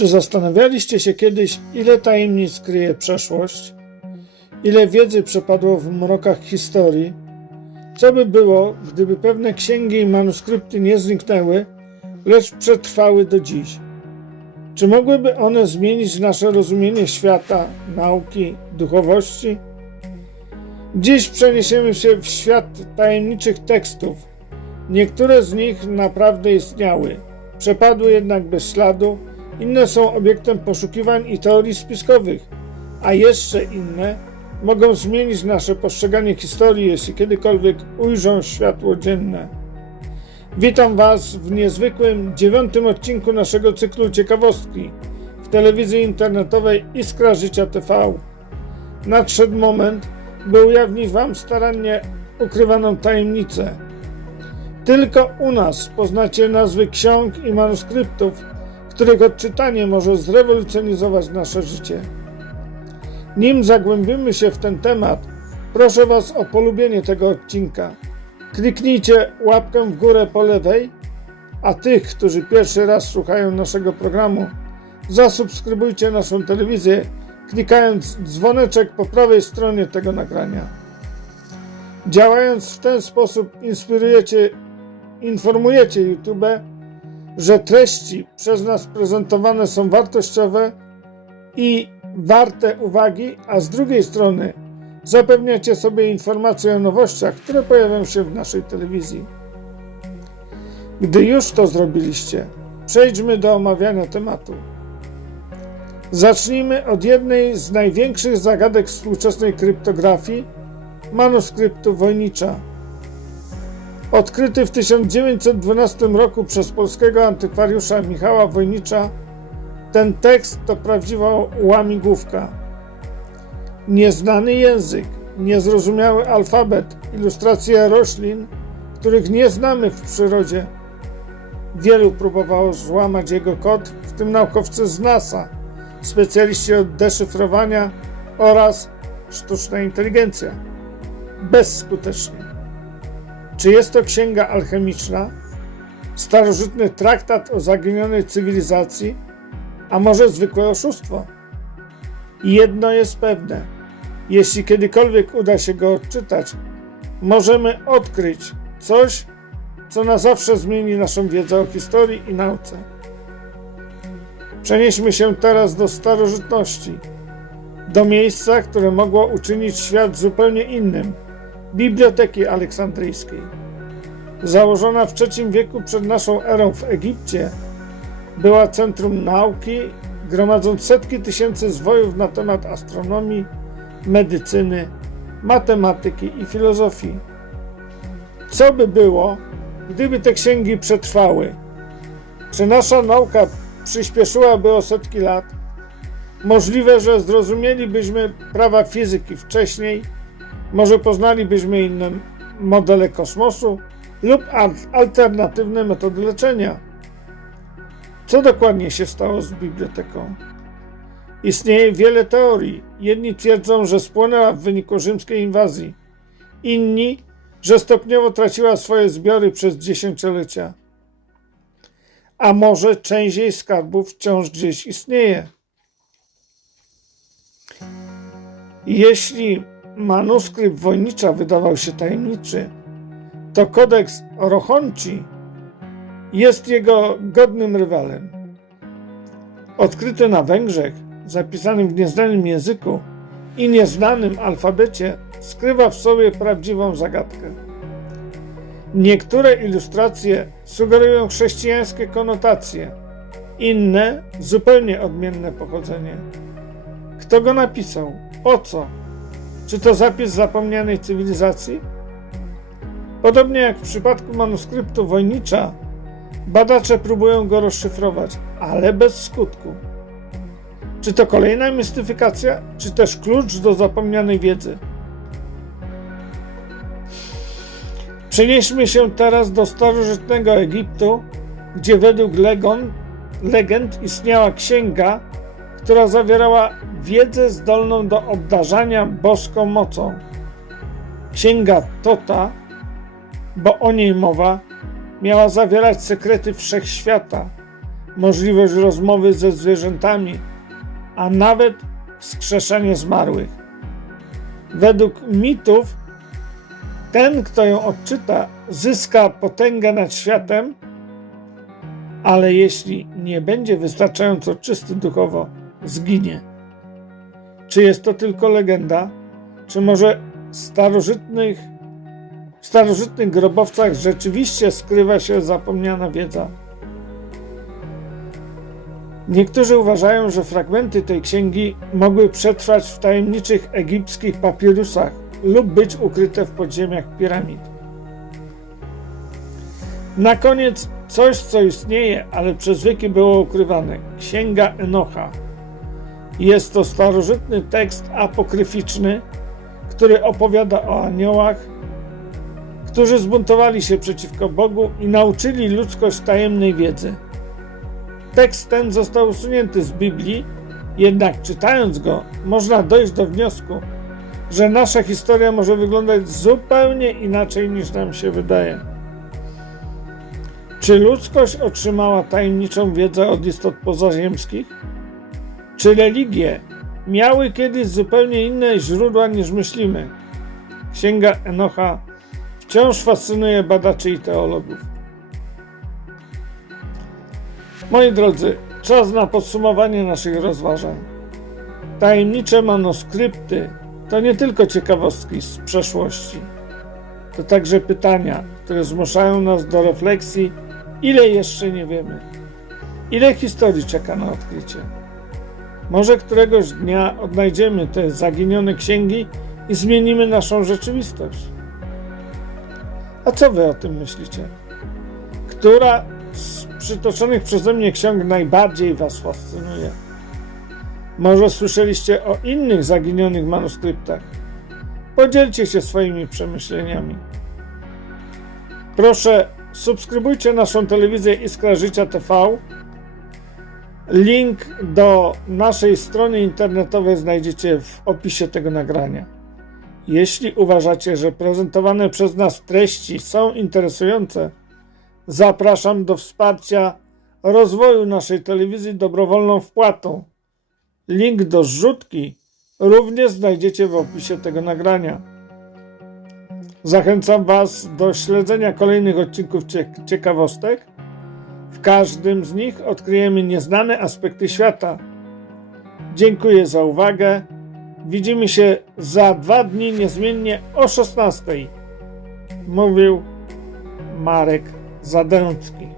Czy zastanawialiście się kiedyś, ile tajemnic kryje przeszłość? Ile wiedzy przepadło w mrokach historii? Co by było, gdyby pewne księgi i manuskrypty nie zniknęły, lecz przetrwały do dziś? Czy mogłyby one zmienić nasze rozumienie świata, nauki, duchowości? Dziś przeniesiemy się w świat tajemniczych tekstów. Niektóre z nich naprawdę istniały, przepadły jednak bez śladu, inne są obiektem poszukiwań i teorii spiskowych, a jeszcze inne mogą zmienić nasze postrzeganie historii, jeśli kiedykolwiek ujrzą światło dzienne. Witam Was w niezwykłym dziewiątym odcinku naszego cyklu Ciekawostki w telewizji internetowej Iskra Życia TV. Nadszedł moment, by ujawnić Wam starannie ukrywaną tajemnicę. Tylko u nas poznacie nazwy ksiąg i manuskryptów, których odczytanie może zrewolucjonizować nasze życie. Nim zagłębimy się w ten temat, proszę Was o polubienie tego odcinka. Kliknijcie łapkę w górę po lewej, a tych, którzy pierwszy raz słuchają naszego programu, zasubskrybujcie naszą telewizję, klikając dzwoneczek po prawej stronie tego nagrania. Działając w ten sposób, inspirujecie, informujecie YouTube, że treści przez nas prezentowane są wartościowe i warte uwagi, a z drugiej strony zapewniacie sobie informacje o nowościach, które pojawią się w naszej telewizji. Gdy już to zrobiliście, przejdźmy do omawiania tematu. Zacznijmy od jednej z największych zagadek współczesnej kryptografii manuskryptu Wojnicza. Odkryty w 1912 roku przez polskiego antykwariusza Michała Wojnicza, ten tekst to prawdziwa łamigłówka. Nieznany język, niezrozumiały alfabet, ilustracje roślin, których nie znamy w przyrodzie. Wielu próbowało złamać jego kod, w tym naukowcy z NASA, specjaliści od deszyfrowania oraz sztuczna inteligencja. Bezskutecznie. Czy jest to księga alchemiczna? Starożytny traktat o zaginionej cywilizacji? A może zwykłe oszustwo? Jedno jest pewne: jeśli kiedykolwiek uda się go odczytać, możemy odkryć coś, co na zawsze zmieni naszą wiedzę o historii i nauce. Przenieśmy się teraz do starożytności, do miejsca, które mogło uczynić świat zupełnie innym Biblioteki Aleksandryjskiej. Założona w III wieku przed naszą erą w Egipcie, była centrum nauki, gromadząc setki tysięcy zwojów na temat astronomii, medycyny, matematyki i filozofii. Co by było, gdyby te księgi przetrwały? Czy nasza nauka przyspieszyłaby o setki lat? Możliwe, że zrozumielibyśmy prawa fizyki wcześniej, może poznalibyśmy inne modele kosmosu lub alternatywne metody leczenia. Co dokładnie się stało z biblioteką? Istnieje wiele teorii. Jedni twierdzą, że spłonęła w wyniku rzymskiej inwazji, inni, że stopniowo traciła swoje zbiory przez dziesięciolecia. A może część jej skarbów wciąż gdzieś istnieje? Jeśli manuskrypt Wojnicza wydawał się tajemniczy, to kodeks Rochonci jest jego godnym rywalem. Odkryty na Węgrzech, zapisanym w nieznanym języku i nieznanym alfabecie, skrywa w sobie prawdziwą zagadkę. Niektóre ilustracje sugerują chrześcijańskie konotacje, inne zupełnie odmienne pochodzenie. Kto go napisał? Po co? Czy to zapis zapomnianej cywilizacji? Podobnie jak w przypadku manuskryptu Wojnicza, badacze próbują go rozszyfrować, ale bez skutku. Czy to kolejna mistyfikacja, czy też klucz do zapomnianej wiedzy? Przenieśmy się teraz do starożytnego Egiptu, gdzie według legend, legend istniała księga, która zawierała wiedzę zdolną do obdarzania boską mocą. Księga Tota, bo o niej mowa, miała zawierać sekrety wszechświata, możliwość rozmowy ze zwierzętami, a nawet wskrzeszenie zmarłych. Według mitów ten, kto ją odczyta, zyska potęgę nad światem, ale jeśli nie będzie wystarczająco czysty duchowo, zginie. Czy jest to tylko legenda, czy może starożytnych, w starożytnych grobowcach rzeczywiście skrywa się zapomniana wiedza? Niektórzy uważają, że fragmenty tej księgi mogły przetrwać w tajemniczych egipskich papirusach lub być ukryte w podziemiach piramid. Na koniec coś, co istnieje, ale przez wieki było ukrywane. Księga Enocha. Jest to starożytny tekst apokryficzny, który opowiada o aniołach, którzy zbuntowali się przeciwko Bogu i nauczyli ludzkość tajemnej wiedzy. Tekst ten został usunięty z Biblii, jednak czytając go, można dojść do wniosku, że nasza historia może wyglądać zupełnie inaczej niż nam się wydaje. Czy ludzkość otrzymała tajemniczą wiedzę od istot pozaziemskich? Czy religie miały kiedyś zupełnie inne źródła niż myślimy? Księga Enocha wciąż fascynuje badaczy i teologów. Moi drodzy, czas na podsumowanie naszych rozważań. Tajemnicze manuskrypty to nie tylko ciekawostki z przeszłości, to także pytania, które zmuszają nas do refleksji, ile jeszcze nie wiemy, ile historii czeka na odkrycie. Może któregoś dnia odnajdziemy te zaginione księgi i zmienimy naszą rzeczywistość. A co wy o tym myślicie? Która z przytoczonych przeze mnie ksiąg najbardziej was fascynuje? Może słyszeliście o innych zaginionych manuskryptach? Podzielcie się swoimi przemyśleniami. Proszę, subskrybujcie naszą telewizję Iskra Życia TV. Link do naszej strony internetowej znajdziecie w opisie tego nagrania. Jeśli uważacie, że prezentowane przez nas treści są interesujące, zapraszam do wsparcia rozwoju naszej telewizji dobrowolną wpłatą. Link do zrzutki również znajdziecie w opisie tego nagrania. Zachęcam Was do śledzenia kolejnych odcinków cie- ciekawostek. W każdym z nich odkryjemy nieznane aspekty świata. Dziękuję za uwagę. Widzimy się za dwa dni niezmiennie o 16. Mówił Marek Zadęcki.